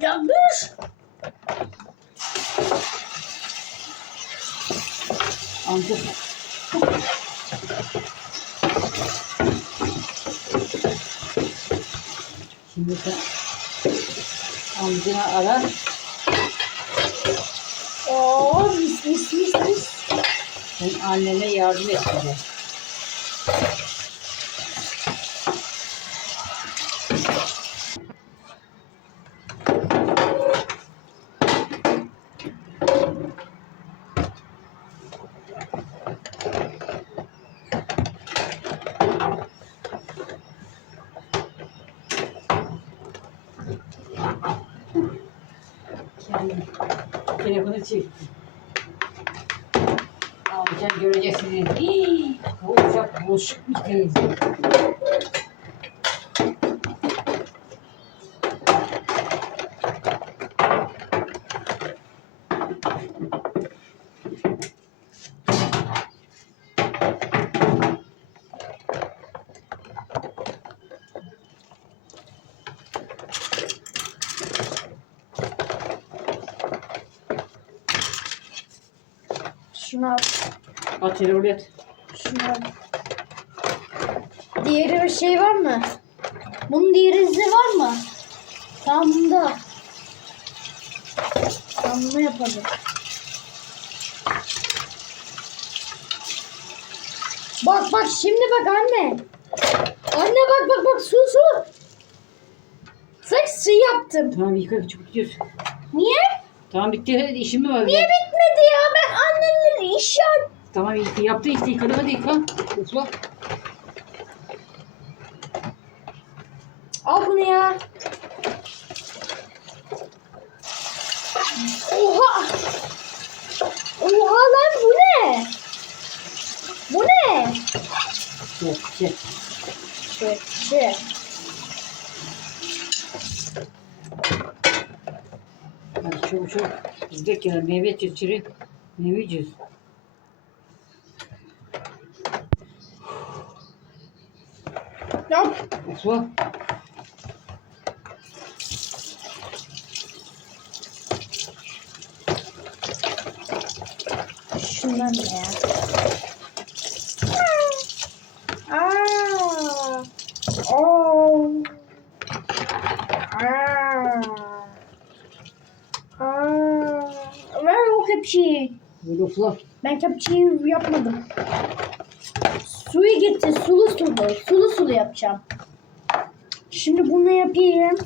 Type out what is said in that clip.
Yanlış. Ancak. Şimdi sen amcına ara. Oo mis mis mis mis. Sen annene yardım et. Bize. Kendi telefonu çekti. Amcan göreceksiniz. Hii, bu uçak boşluk bir teyze. Şunu al. At et. Şunu al. Diğeri bir şey var mı? Bunun diğeri izi var mı? Tamam bunda. Tamam bunu yapalım. Bak bak şimdi bak anne. Anne bak bak bak su su. Sak su yaptım. Tamam yıka çabuk gidiyoruz. Niye? Tamam bitti işim mi var? Niye bitmedi ya? Ben. Tamam yıka, yaptı işte yıkadı hadi yıka. Ufla. Al bunu ya. Oha. Oha lan bu ne? Bu ne? Gel. Çöpçü. Hadi çabuk çabuk. Biz de meyve çirçiri. Meyve yiyeceğiz. Yap. Ufla. Şundan da ya. Aa. Oo. Aa. Aa. Ver o kepçeyi. Bluflar. Ben kepçeyi yapmadım. Suyu getir. Sulu sulu. Sulu sulu yapacağım. Şimdi bunu yapayım.